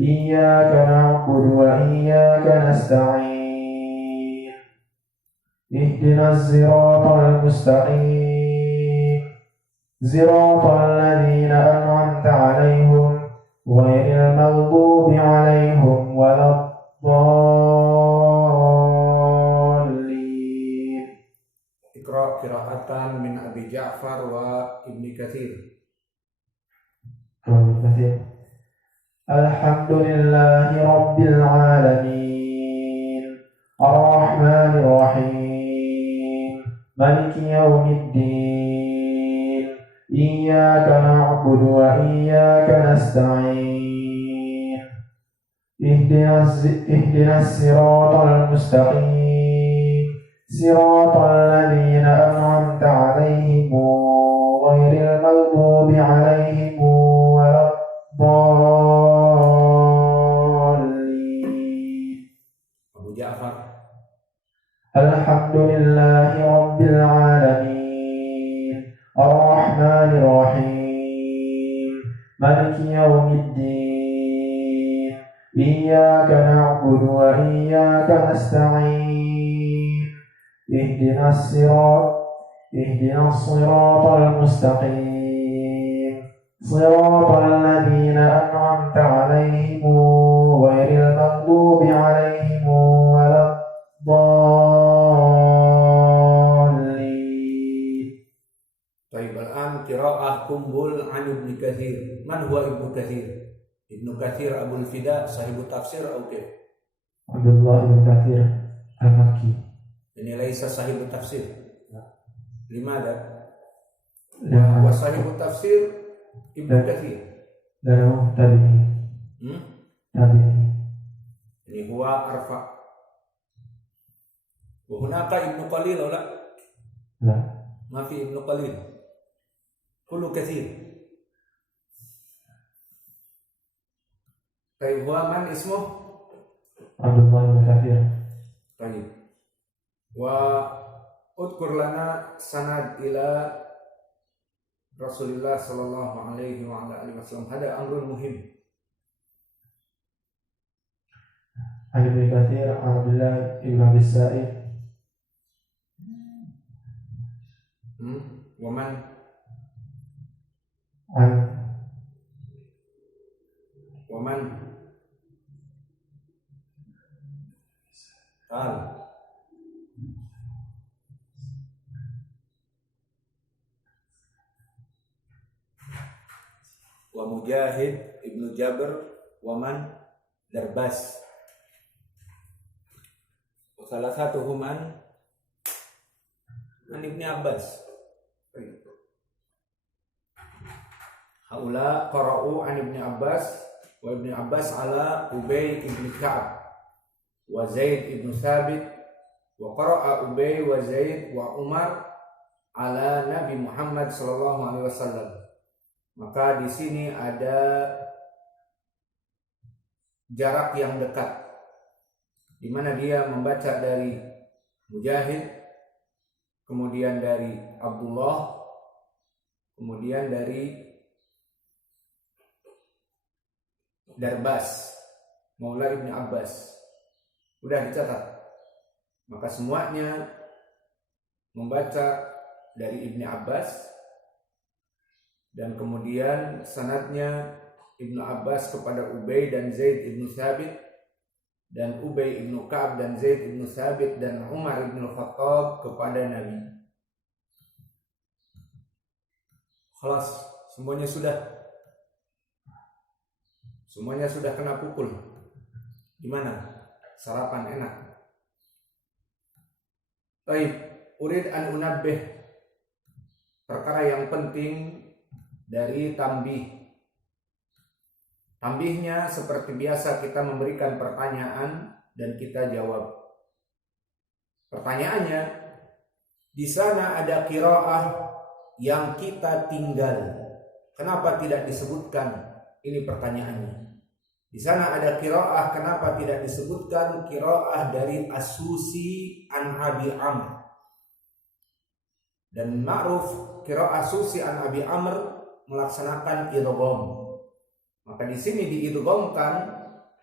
إياك نعبد وإياك نستعين اهدنا الصراط المستقيم صراط الذين أنعمت عليهم غير المغضوب عليهم ولا الضالين. اقرأ قراءة من أبي جعفر وابن كثير. الحمد لله رب العالمين الرحمن الرحيم مالك يوم الدين إياك نعبد وإياك نستعين اهدنا الصراط المستقيم صراط الذين أنعمت عليهم غير المغضوب عليهم ولا الضالين. Abu Ja'far. الحمد لله رب العالمين الرحمن الرحيم مالك يوم الدين إياك نعبد وإياك نستعين اهدنا الصراط المستقيم صراط الذين أنعمت عليهم غير المغضوب عليهم ولا الضالين. طيب الآن قراءة قنبل عن ابن كثير. من هو ابن كثير؟ ابن كثير أبو الفداء صاحب التفسير أو كيف؟ عبد الله بن كثير المكي. Ini laisa صاحب التفسير. لماذا؟ وصاحب التفسير ابن كثير. لأنه تابعي. Ini huwa arfa. وهناك ابن قليل ولا؟ لا. ما في ابن قليل. كله كثير. طيب هو من اسمه؟ عبد الله بن كثير. طيب. واذكر لنا سند إلى رسول الله صلى الله عليه وعلى آله وسلم. هذا أمر مهم. عن ابن كثير عن عبد الله بن أبي السائب. ومن؟ ومن؟ قال ومجاهد ابن جابر ومن؟ درباس. وsalah satuhum an Ibn Abbas. Haula qara'u an Ibn Abbas wa Ibn Abbas ala Ubay ibn Ka'ab wa Zaid ibn Thabit wa qara'a Ubay wa Zaid wa Umar ala Nabi Muhammad sallallahu alaihi wasallam. Maka di sini ada jarak yang dekat di mana dia membaca dari Mujahid, kemudian dari Abdullah, kemudian dari Darbas Maula Ibn Abbas. Udah dicatat. Maka semuanya membaca dari Ibn Abbas, dan kemudian sanadnya Ibn Abbas kepada Ubay dan Zaid ibn Thabit, dan Ubay ibn Ka'ab dan Zaid ibn Thabit dan Umar ibn Khattab kepada Nabi. Khalas, semuanya sudah kena pukul. Gimana? Sarapan enak. Baik, urid an unabbih, perkara yang penting dari tambih. Tambihnya seperti biasa kita memberikan pertanyaan dan kita jawab. Pertanyaannya, di sana ada qiraah yang kita tinggal. Kenapa tidak disebutkan? Ini pertanyaannya. Di sana ada qiraah, kenapa tidak disebutkan qiraah dari As-Susi an Abi Amr? Dan ma'ruf qiraah Susi an Abi Amr melaksanakan idgham. Maka di sini diidghamkan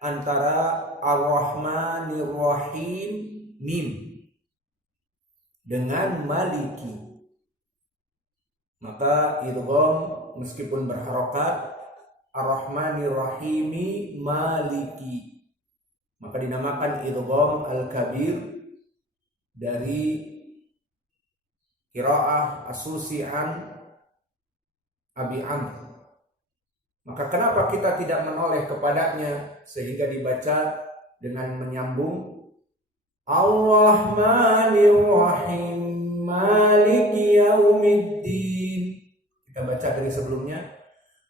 antara Ar-Rahmanir Rahim mim dengan Maliki. Maka idgham meskipun berharokat Ar-Rahmanir Rahimi Maliki, maka dinamakan idgham al-kabir dari qiraah As-Susi an Abi Amr. Maka kenapa kita tidak menoleh kepadanya sehingga dibaca dengan menyambung Ar-Rahmanir Rahim Maliki Yaumiddin. Kita baca dari sebelumnya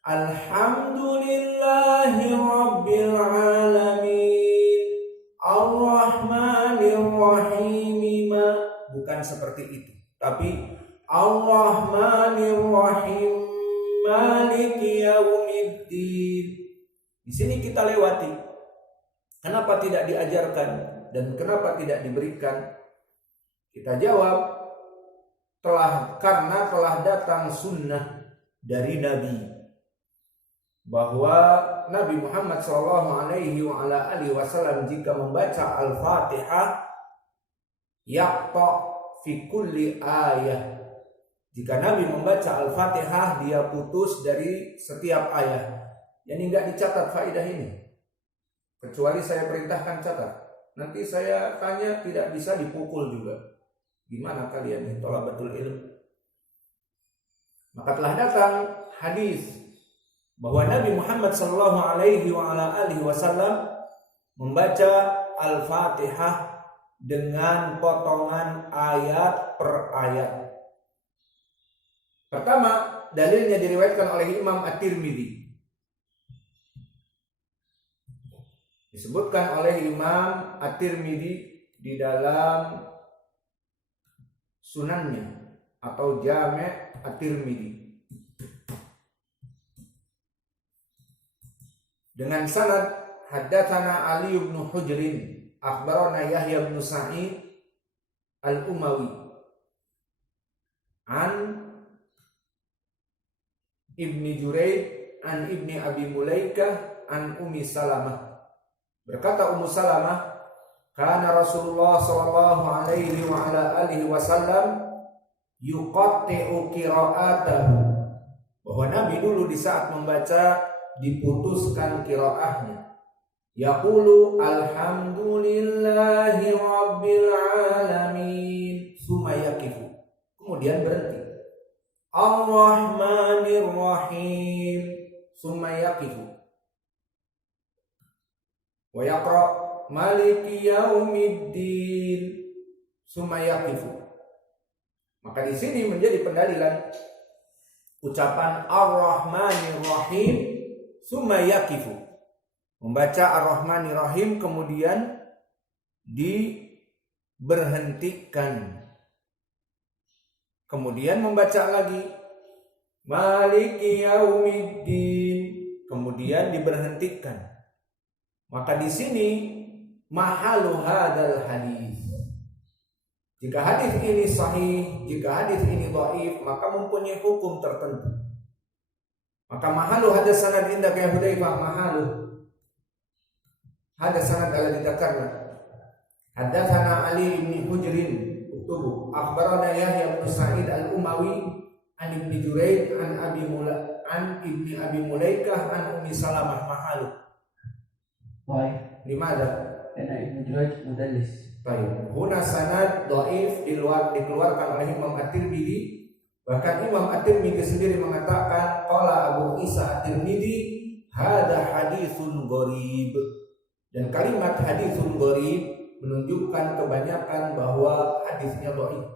Alhamdulillahi Rabbil Alamin Ar-Rahmanir Rahim. Bukan seperti itu, tapi Ar-Rahmanir Rahim Maliki Yaumiddin. Di sini kita lewati. Kenapa tidak diajarkan dan kenapa tidak diberikan? Kita jawab karena telah datang sunnah dari Nabi bahwa Nabi Muhammad SAW jika membaca Al-Fatihah yaqta fi kulli ayah. Jika Nabi membaca Al-Fatihah dia putus dari setiap ayat. Jadi nggak dicatat faidah ini. Kecuali saya perintahkan catat. Nanti saya tanya tidak bisa dipukul juga. Gimana kalian nih thalabatul ilm? Maka telah datang hadis bahwa Nabi Muhammad SAW membaca Al-Fatihah dengan potongan ayat per ayat. Pertama, dalilnya diriwayatkan oleh Imam At-Tirmidzi. Disebutkan oleh Imam At-Tirmidzi di dalam sunannya atau Jami' At-Tirmidzi dengan sanad haddatsana Ali bin Hujrin akhbarana Yahya bin Sa'id al-Umawi an Ibni Jurayd an Ibni Abi Mulaikah an Ummi Salamah. Berkata Ummu Salamah, kana Rasulullah sallallahu alaihi wa ala alihi wasallam yuqatti'u qira'atahu. Bahwa Nabi dulu di saat membaca diputuskan qiraahnya. Yaqulu alhamdulillahi rabbil alamin summa yaqifu. Kemudian berhenti. Ar-Rahmanir Rahim summa yaqifu. Wa yaqra Maliki Yaumiddin summa yaqifu. Maka di sini menjadi pendalilan ucapan Ar-Rahmanir Rahim summa yaqifu. Membaca Ar-Rahmanir Rahim kemudian diberhentikan. Kemudian membaca lagi Maliki Yaumiddin, kemudian diberhentikan. Maka di sini mahalu hadal hadis. Jika hadis ini sahih, jika hadis ini dhaif, maka mempunyai hukum tertentu. Maka mahalu hadas sanad indaka ya Hudzaifah, mahalu hadas sanad alladhi dzakarna. Haddatsana Ali bin Hujrin uktubu akhbarana Yahya bin Sa'id al-Umawi an Ibni Jurayd an Ibni Abi Mulaikah an Ummi Salamah mahalu. Baik. Limada? Karena Ibnu Jurayj mudallis. Baik. Huna sanad dhaif dikeluarkan oleh Imam At-Tirmidzi. Bahkan Imam At-Tirmidzi sendiri mengatakan qala Abu Isa At-Tirmidzi hada haditsun gharib. Dan kalimat haditsun gharib menunjukkan kebanyakan bahwa hadisnya dhaif.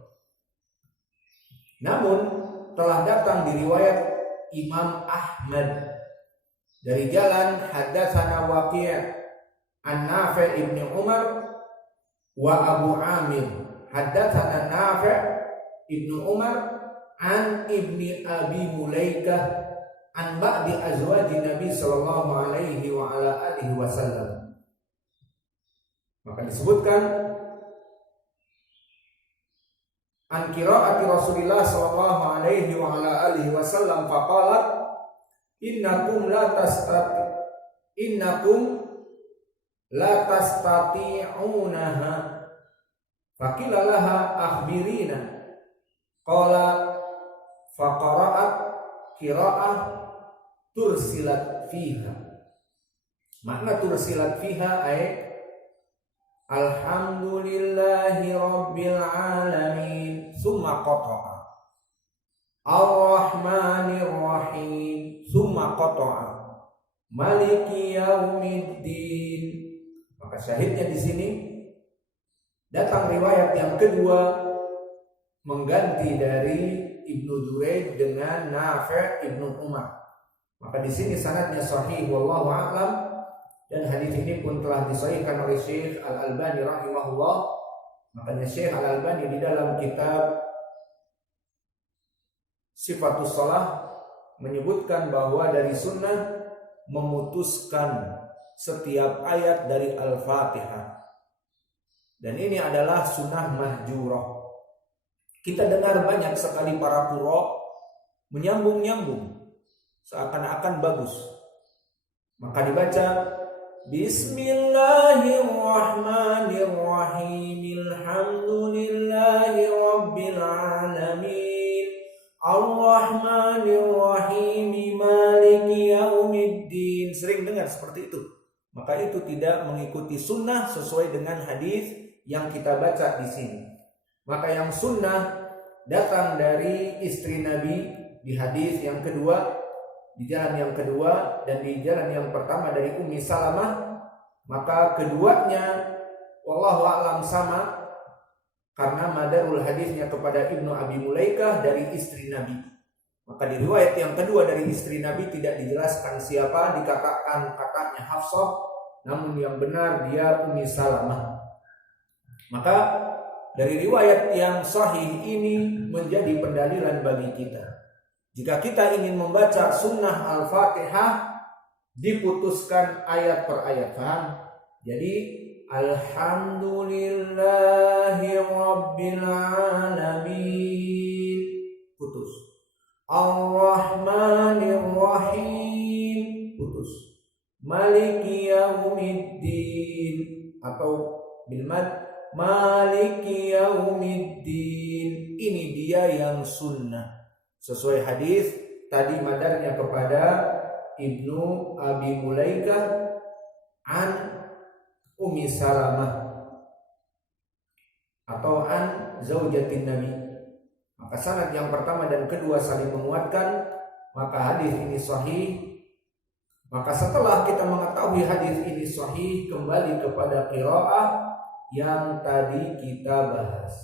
Namun telah datang di riwayat Imam Ahmad dari jalan haddatsana Waqi' an Nafi' ibn Umar wa Abu Amir. Haddatsana Nafi' ibn Umar an Ibni Abi Mulaikah an ba'di azwaji Nabi sallallahu alaihi wa ala alihi wasallam. Maka disebutkan an qiraati Rasulillah sallallahu alaihi wa ala alihi wasallam faqalat innakum la tastati'unaha. Faqila laha akhbirina. Qala faqara'at qira'ah tursilat fiha. Makna tursilat fiha ay alhamdulillahi rabbil alamin summa qata'a. Ar-Rahmanir Rahim summa qata'a. Maliki yaumiddin. Maka syahidnya di sini datang riwayat yang kedua mengganti dari Ibnu Juraij dengan Nafi' Ibnu Umar. Maka di sini sanadnya sahih wallahu a'lam, dan hadis ini pun telah disahihkan oleh Syekh Al-Albani rahimahullah. Makanya Syekh Al-Albani di dalam kitab Sifatus Shalah menyebutkan bahwa dari sunnah memutuskan setiap ayat dari Al-Fatihah. Dan ini adalah sunnah mahjurah. Kita dengar banyak sekali para qurra menyambung-nyambung seakan-akan bagus. Maka dibaca Bismillahirrahmanirrahim. Alhamdulillahi rabbil alamin. Ar-Rahmanir-Rahim. Maliki yaumiddin. Sering dengar seperti itu. Maka itu tidak mengikuti sunnah sesuai dengan hadis yang kita baca di sini. Maka yang sunnah datang dari istri Nabi di hadis yang kedua, di jalan yang kedua, dan di jalan yang pertama dari Ummi Salamah. Maka keduanya wallahu a'lam sama, karena madarul hadisnya kepada Ibnu Abi Mulaikah dari istri Nabi. Maka di riwayat yang kedua dari istri Nabi tidak dijelaskan siapa, dikatakan kakaknya Hafsah, namun yang benar dia Ummi Salamah. Maka dari riwayat yang sahih ini menjadi pendalilan bagi kita. Jika kita ingin membaca sunnah Al-Fatihah, diputuskan ayat per ayat. Paham? Jadi Alhamdulillahi rabbil alamin, putus. Ar-Rahmanir Rahim, putus. Maliki yaumiddin, atau bil mad Maliki yaumiddin. Ini dia yang sunnah sesuai hadis tadi, madarnya kepada Ibnu Abi Mulaikah an Ummi Salamah atau an zaujatin Nabi. Maka sanad yang pertama dan kedua saling menguatkan, maka hadis ini sahih. Maka setelah kita mengetahui hadis ini sahih, kembali kepada qiraah yang tadi kita bahas,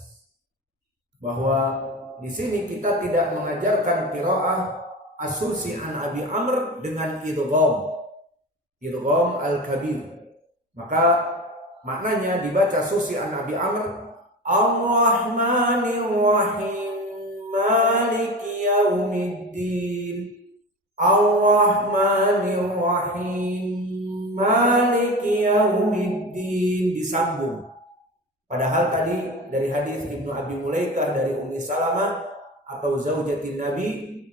bahwa di sini kita tidak mengajarkan qiraah as-Sulsi an Abi Amr dengan idgham al-kabir. Maka maknanya dibaca Sulsi an Abi Amr, Ar-Rahmanir Rahim, Maliki yaumiddin, Ar-Rahmanir Rahim, Maliki yaumiddin, disambung. Padahal tadi dari hadis Ibnu Abi Mulaikah dari Ummi Salamah atau zaujatin Nabi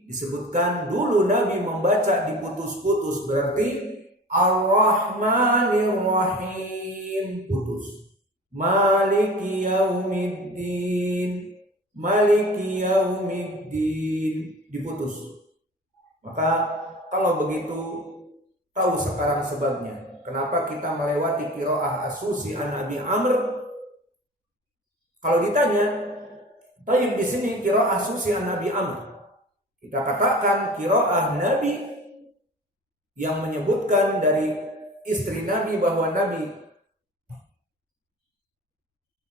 disebutkan dulu Nabi membaca diputus-putus, berarti Ar-Rahmanir Rahim, putus. Maliki yaumiddin, Maliki yaumiddin, diputus. Maka kalau begitu, tahu sekarang sebabnya kenapa kita melewati qiraah as-Sulsi an Abi Amr. Kalau ditanya, taib di sini qiraah as-Sulsi an Abi Amr, kita katakan qiraah Nabi yang menyebutkan dari istri Nabi bahwa Nabi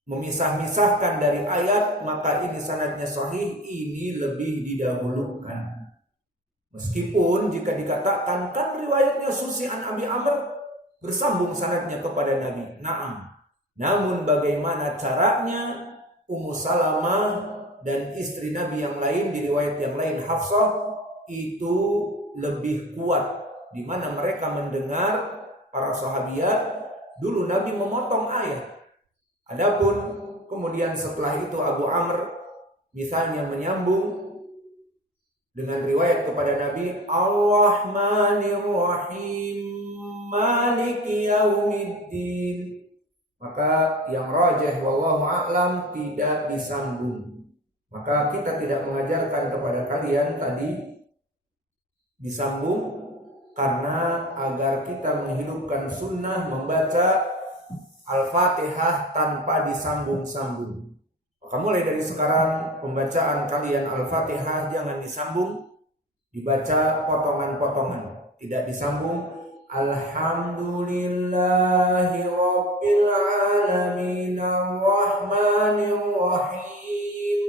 memisah-misahkan dari ayat, maka ini sanadnya sahih, ini lebih didahulukan. Meskipun jika dikatakan kan riwayatnya Sulsi an Abi Amr bersambung sanadnya kepada Nabi. Naam. Namun bagaimana caranya Ummu Salamah dan istri Nabi yang lain di riwayat yang lain Hafsah itu lebih kuat, di mana mereka mendengar para sahabiat dulu Nabi memotong ayat. Adapun kemudian setelah itu Abu Amr misalnya menyambung dengan riwayat kepada Nabi Ar-Rahmanir Rahim, maliki yaumiddin. Maka yang rajih wallahu a'lam tidak disambung. Maka kita tidak mengajarkan kepada kalian tadi disambung karena agar kita menghidupkan sunnah membaca Al-Fatihah tanpa disambung-sambung. Maka mulai dari sekarang pembacaan kalian Al-Fatihah jangan disambung, dibaca potongan-potongan, tidak disambung. Alhamdulillahi Rabbil Alamin Ar-Rahmanir Rahim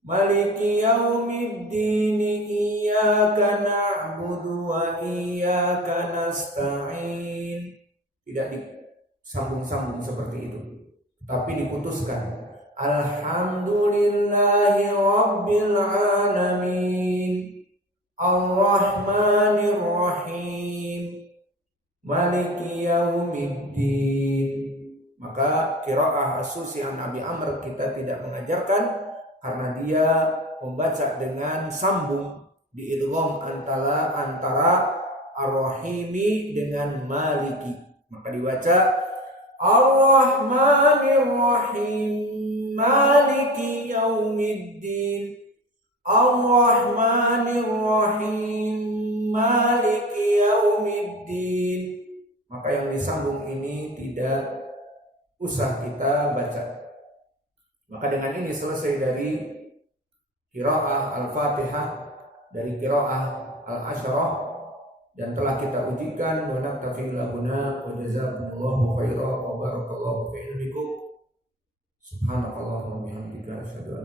Maliki Yaumiddin Iyyaka na'budu wa iyyaka nasta'in. Tidak disambung-sambung seperti itu, tapi diputuskan. Alhamdulillahi Rabbil Alamin Ar-Rahmanir Rahim Maliki Yaumiddin. Maka qiraah As-Susi an Abi Amr kita tidak mengajarkan karena dia membaca dengan sambung, diidgham antara Ar-Rahimi dengan Maliki. Maka dibaca Ar-Rahmanir Rahim Maliki Yaumiddin Ar-Rahmanir Rahim Maliki Yaumiddin. Maka yang disambung ini tidak usah kita baca. Maka dengan ini selesai dari qiraah Al-Fatihah, dari qiraah Al-Asyrah, dan telah kita ujikan. Wa naktafi lahuna wa jazakumullahu khairan wa barakallahu fi ilmikum. Subhanakallahumma wa bihamdika asyhadu an